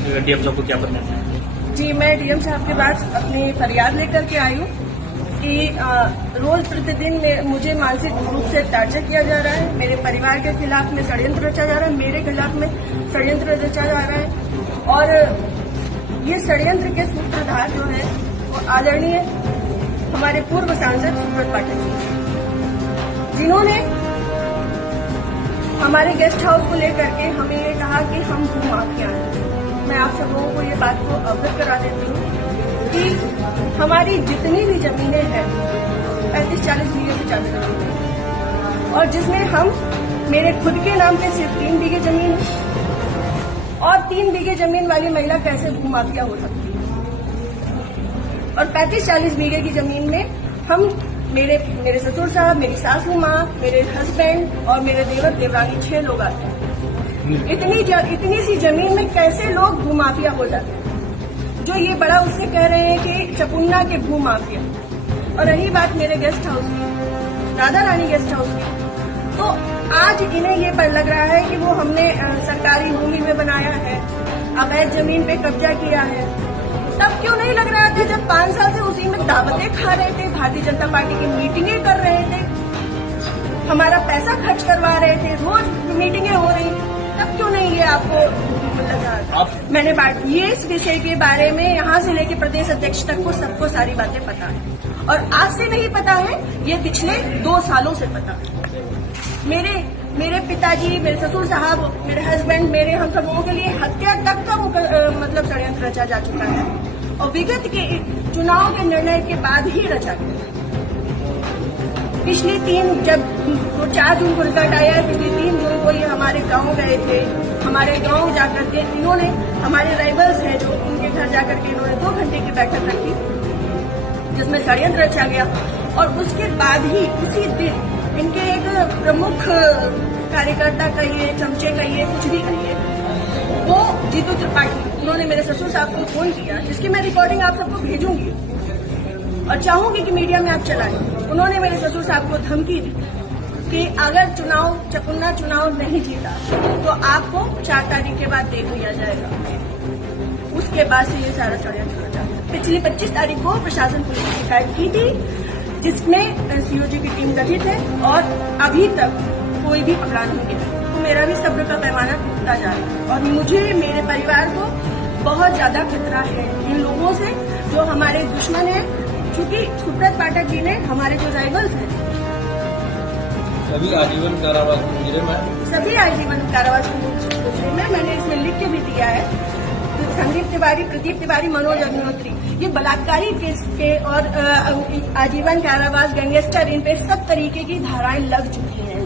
DM साहब को क्या बताना है? जी, मैं डीएम साहब के पास अपनी फरियाद लेकर के आई हूँ कि रोज प्रतिदिन मुझे मानसिक रूप से टार्चर किया जा रहा है। मेरे परिवार के खिलाफ में षड्यंत्र रचा जा रहा है, मेरे खिलाफ में षड्यंत्र रचा जा रहा है। और ये षड्यंत्र के सूत्रधार जो है वो आदरणीय हमारे पूर्व सांसद सुब्रत पाठक जी, जिन्होंने हमारे गेस्ट हाउस को लेकर के हमें ये कहा कि हम भूमाफिया हैं। मैं आप सब लोगों को ये बात को अवगत करा देती हूँ कि हमारी जितनी भी जमीनें हैं 35-40 बीघे से ज्यादा जमीन है, और जिसमें हम मेरे खुद के नाम पे सिर्फ 3 बीघे जमीन है, और 3 बीघे जमीन वाली महिला कैसे भूमाफिया हो सकती है? और 35-40 बीघे की जमीन में हम मेरे ससुर साहब, मेरी सासू माँ, मेरे हस्बैंड और मेरे देवर देवरानी 6 लोग आते हैं। इतनी सी जमीन में कैसे लोग भूमाफिया हो जाते हैं? जो ये बड़ा उससे कह रहे हैं कि चपुन्ना के भूमाफिया। और रही बात मेरे गेस्ट हाउस की, राधा रानी गेस्ट हाउस की, तो आज इन्हें ये पर लग रहा है कि वो हमने सरकारी भूमि में बनाया है, अवैध जमीन पे कब्जा किया है। तब क्यों नहीं लग रहा था जब 5 साल से उसी में दावतें खा रहे थे, भारतीय जनता पार्टी की मीटिंगें कर रहे थे, हमारा पैसा खर्च करवा रहे थे, रोज मीटिंगें हो रही, तब क्यों नहीं ये आपको लगा? मैंने बात ये इस विषय के बारे में यहाँ से लेकर प्रदेश अध्यक्ष तक को सबको सारी बातें पता है, और आज से नहीं पता है, ये पिछले 2 सालों से पता है। मेरे पिताजी, मेरे ससुर साहब, मेरे हस्बैंड, मेरे हम सब लोगों के लिए हत्या तक का मतलब षड्यंत्र रचा जा चुका है, और विगत के चुनाव के निर्णय के बाद ही रचा गया। पिछली 4 जून को रिजल्ट आया है, पिछली 3 जून को ये हमारे गांव गए थे। हमारे गांव जाकर के इन्होंने, हमारे राइवल्स हैं जो, उनके घर जाकर के इन्होंने 2 घंटे की बैठक रखी जिसमें षड्यंत्र रचा गया। और उसके बाद ही उसी दिन इनके एक प्रमुख कार्यकर्ता कहिए, चमचे कहिए, कुछ भी कहिए, वो जीतू त्रिपाठी, उन्होंने मेरे ससुर साहब को फोन किया, जिसकी मैं रिकॉर्डिंग आप सबको भेजूंगी और चाहूंगी कि मीडिया में आप चलाएं। उन्होंने मेरे ससुर साहब को धमकी दी कि अगर चपुन्ना चुनाव नहीं जीता तो आपको 4 तारीख के बाद देख लिया जाएगा। उसके बाद से ये सारा षड्यंत्र रचा। पिछली 25 तारीख को प्रशासन पुलिस की शिकायत की थी, जिसमें सीओजी की टीम गठित है, और अभी तक कोई भी पकड़ा नहीं गया। तो मेरा भी सब्र का पैमाना टूटता जा रहा है, और मुझे, मेरे परिवार को बहुत ज्यादा खतरा है इन लोगों से जो हमारे दुश्मन हैं। क्योंकि सुब्रत पाठक जी ने हमारे जो राइवल्स हैं सभी आजीवन कारावास के मुजरिम हैं, सभी आजीवन कारावास के मुजरिम में, मैंने इसमें लिख के भी दिया है। संदीप तिवारी, प्रदीप तिवारी, मनोज अग्निहोत्री, ये बलात्कारी केस के और आजीवन कारावास, गैंगस्टर, इन पे सब तरीके की धाराएं लग चुकी हैं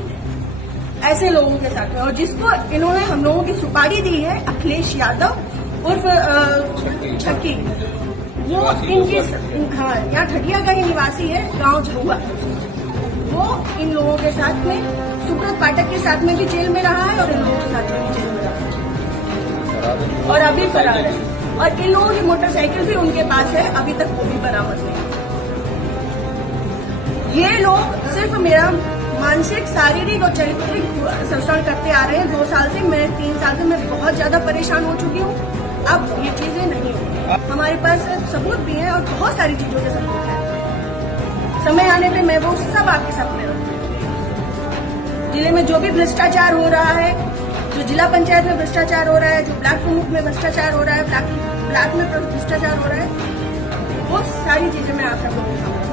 ऐसे लोगों के साथ में। और जिसको इन्होंने हम लोगों की सुपारी दी है, अखिलेश यादव उर्फ छक्की, वो इनके यहाँ ठटिया का ही निवासी है, गांव झरुआ। वो इन लोगों के साथ में, सुब्रत पाठक के साथ में भी जेल में रहा है और इन लोगों के साथ में भी जेल में रहा है, और अभी फरार है। और इन लोगों की मोटरसाइकिल भी उनके पास है, अभी तक वो भी बरामद नहीं। ये लोग सिर्फ मेरा मानसिक, शारीरिक और चारित्रिक शोषण करते आ रहे हैं 2 साल से। मैं 3 साल से मैं बहुत ज्यादा परेशान हो चुकी हूँ। अब ये चीजें नहीं होंगी। हमारे पास सबूत भी है और बहुत सारी चीजों के सबूत है। समय आने पे मैं वो सब आपके सामने रखूंगी। जिले में जो भी भ्रष्टाचार हो रहा है, जो जिला पंचायत में भ्रष्टाचार हो रहा है, जो ब्लॉक प्रमुख में भ्रष्टाचार हो रहा है, ब्लॉक में भ्रष्टाचार हो रहा है, वो सारी चीजें मैं आप सब लोगों के सामने